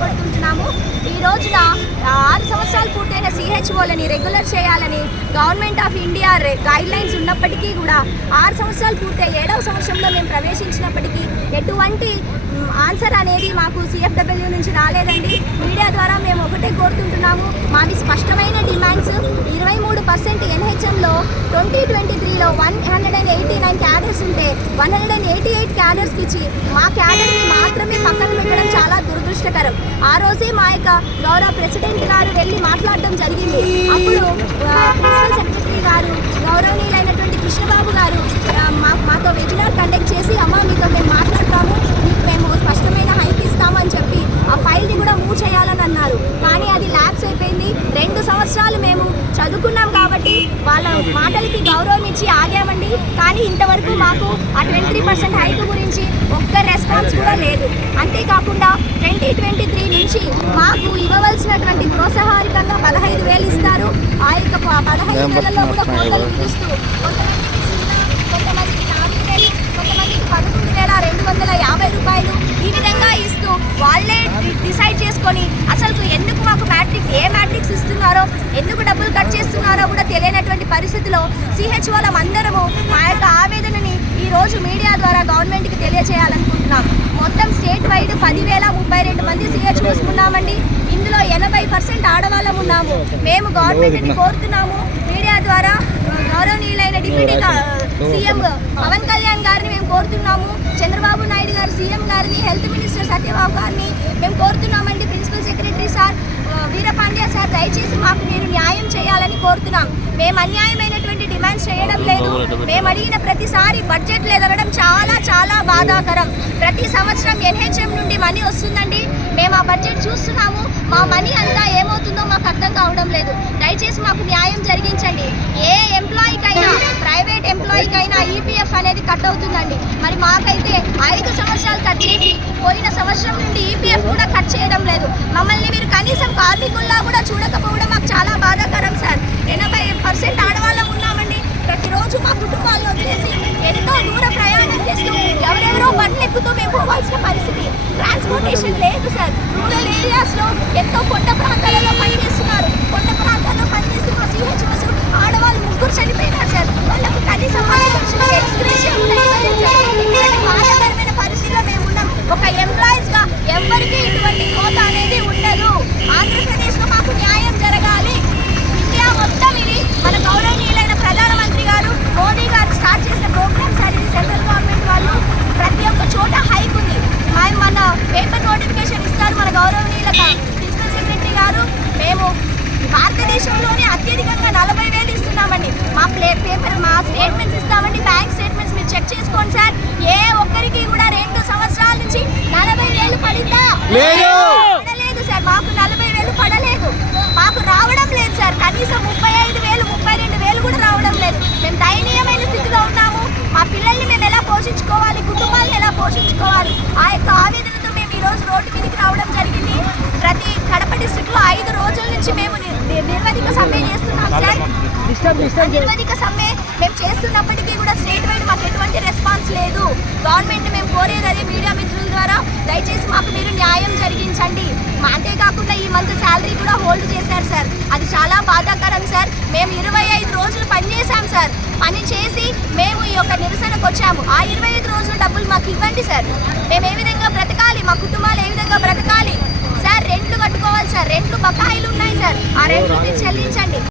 పంచుకుంటున్నాము. ఈ రోజున 6 సంవత్సరాలు పూర్తయిన CHOలని రెగ్యులర్ చేయాలని గవర్నమెంట్ ఆఫ్ ఇండియా గైడ్లైన్స్ ఉన్నప్పటికీ కూడా 6 సంవత్సరాలు పూర్తయి 7వ సంవత్సరంలో మేము ప్రవేశించినప్పటికీ ఎటువంటి ఆన్సర్ అనేది మాకు CFW నుంచి రాలేదండి. మీడియా ద్వారా మేము ఒకటే కోరుతుంటున్నాము, మావి స్పష్టమైన డిమాండ్స్. 23% NHMలో 2023లో 189 క్యాడర్స్ ఉంటే 188 క్యాడర్స్కి ఇచ్చి మా క్యాడర్ని మాత్రమే పక్కన పెట్టడం చాలా దురదృష్టకరం. ఆ రోజే మా యొక్క గౌరవ ప్రెసిడెంట్ గారు వెళ్ళి మాట్లాడడం జరిగింది. అప్పుడు ప్రిన్సిపల్ సెక్రటరీ గారు గౌరవనీయులైనటువంటి కృష్ణబాబు గారు మాతో వెబినార్ కండక్ట్ చేసి, అమ్మ మీతో మేము మాట్లాడతాము, మీకు మేము స్పష్టమైన హైక్ ఇస్తామని చెప్పి ఆ ఫైల్ని కూడా మూవ్ చేయాలని అన్నారు. కానీ అది ల్యాప్స్ అయిపోయింది. 2 సంవత్సరాలు మేము చదువుకున్నాం కాబట్టి వాళ్ళ మాటలకి గౌరవం ఇచ్చి ఆగామండి. కానీ ఇంతవరకు మాకు ఆ 23% హైక్ గురించి ఒక్క రెస్పాన్స్ కూడా లేదు. అంతేకాకుండా 2023 నుంచి మాకు ఇవ్వవలసినటువంటి ప్రోత్సాహకారికంగా 15,000 ఇస్తారు. ఆ యొక్క 15 నెలల్లో కూడా కోతలు విధిస్తూ కొంతమందికి 4,000, కొంతమందికి 11,250 రూపాయలు ఈ విధంగా ఇస్తూ వాళ్ళే డిసైడ్ చేసుకొని అసలు ఎందుకు మాకు ఏ మ్యాట్రిక్స్ ఇస్తున్నారో, ఎందుకు డబ్బులు కట్ చేస్తున్నారో కూడా తెలియనటువంటి పరిస్థితిలో CHOలం అందరము మా యొక్క ఆవేదనని ఈరోజు మీడియా ద్వారా గవర్నమెంట్కి తెలియజేయాలనుకుంటున్నాం. మొత్తం స్టేట్ వైడ్ 10,032 మంది CHOs ఉన్నామండి. ఇందులో 80% ఆడవాళ్ళం ఉన్నాము. మేము గవర్నమెంట్ని కోరుతున్నాము, మీడియా ద్వారా గౌరవనీయులైన డిప్యూటీ CM పవన్ కళ్యాణ్ గారిని మేము కోరుతున్నాము, చంద్రబాబు నాయుడు గారు CM గారిని, హెల్త్ మినిస్టర్ సత్యబాబు గారిని మేము కోరుతున్నామండి. Principal secretary sir Veerapandya sir దయచేసి మాకు మీరు న్యాయం చేయాలని కోరుతున్నాం. మేము అన్యాయమైనటువంటి డిమాండ్స్ చేయడం లేదు. మేము అడిగిన ప్రతిసారి బడ్జెట్లు ఎదగడం చాలా చాలా బాధాకరం. ప్రతి సంవత్సరం NHM నుండి మనీ వస్తుందండి, మేము ఆ బడ్జెట్ చూస్తున్నాము. మా మనీ అంతా ఏమవుతుందో మాకు అర్థం కావడం లేదు. దయచేసి మాకు న్యాయం జరిగించండి. ఏ ఎంప్లాయీకైనా, ప్రైవేట్ ఎంప్లాయీకైనా EPF అనేది కట్ అవుతుందండి. మరి మాకైతే 5 సంవత్సరాలు కట్ చేసి పోయిన సంవత్సరం నుండి EPF కూడా కట్ చేయడం లేదు. మమ్మల్ని మీరు కనీసం కార్మికుల్లా కూడా చూడకపోవడం మాకు చాలా బాధాకరం సార్. 80% ఆడవాళ్ళం ఉన్నామండి. ప్రతిరోజు మా కుటుంబాలను వదిలేసి ఎంతో దూర ప్రయాణం చేస్తూ ఎవరెవరో బండ్లు ఎక్కుతూ మేము పోవాల్సిన పరిస్థితి. ట్రాన్స్పోర్టేషన్ లేదు సార్. రూరల్ ఏరియాస్లో ఎంతో కొండ ప్రాంతాలలో పనిచేస్తున్నారు. కొండ ప్రాంతాల్లో పనిచేస్తూ మా CHOs ఆడవాళ్ళు 3 చనిపోయినారు సార్. వాళ్ళకు కనీసం బాధాకరమైన పరిస్థితిలో మేము ఉన్నాం. ఒక ఎంప్లాయీస్గా ఎవరికి ఇటువంటి కోత అనేది ఉండదు. ఆంధ్రప్రదేశ్లో మాకు న్యాయం జరగాలి. ఇండియా మొత్తం ఇది మన గౌరవనీయులైన ప్రధానమంత్రి గారు మోదీ గారు స్టార్ట్ చేసిన ప్రోగ్రామ్ సార్. ఇది సెంట్రల్ గవర్నమెంట్ వాళ్ళు ప్రతి ఒక్క చోట హైక్ ఉంది. మన పేపర్ నోటిఫికేషన్ ఇస్తారు మన గౌరవనీయుల ప్రిన్సిపల్ సెక్రటరీ గారు. మేము భారతదేశంలోనే అత్యధికంగా 40,000 ఇస్తున్నామండి. మా స్టేట్మెంట్స్ ఇస్తామండి, బ్యాంక్ స్టేట్మెంట్స్ మీరు చెక్ చేసుకోండి సార్. ఏ ఒక్కరికి కూడా 2 సంవత్సరాల నుంచి 40,000 పడిందా? పడలేదు సార్. మాకు 40,000 పడలేదు. మాకు రావడం లేదు సార్. కనీసం 35,000, 32,000 కూడా రావడం లేదు. మేము దయనీయమైన స్థితిలో ఉన్నాము. మా పిల్లల్ని మేము ఎలా పోషించుకోవాలి, కుటుంబాలను ఎలా పోషించుకోవాలి, ఆ యొక్క ఆవేదనతో మేము ఈరోజు రోడ్డు మీదకి రావడం జరిగింది. ప్రతి కడప డిస్ట్రిక్ట్లో 5 రోజుల నుంచి మేము నిర్వధిక సమ్మె చేస్తున్నాం సార్. నిర్వధిక సమ్మె మేము చేస్తున్నప్పటికీ కూడా స్టేట్ వైడ్ మాకు ఎటువంటి రెస్పాన్స్ లేదు. గవర్నమెంట్ మేము కోరేది అదే, మీడియా మిత్రుల ద్వారా దయచేసి మాకు మీరు న్యాయం జరిగించండి. అంతేకాకుండా ఈ మంత్ శాలరీ కూడా హోల్డ్ చేశారు సార్. అది చాలా బాధాకరం సార్. మేము 25 రోజులు పనిచేసాం సార్. పని చేసి మేము ఈ యొక్క నిరసనకు వచ్చాము. ఆ 25 రోజుల డబ్బులు మాకు ఇవ్వండి సార్. మేము ఏ విధంగా బ్రతకాలి?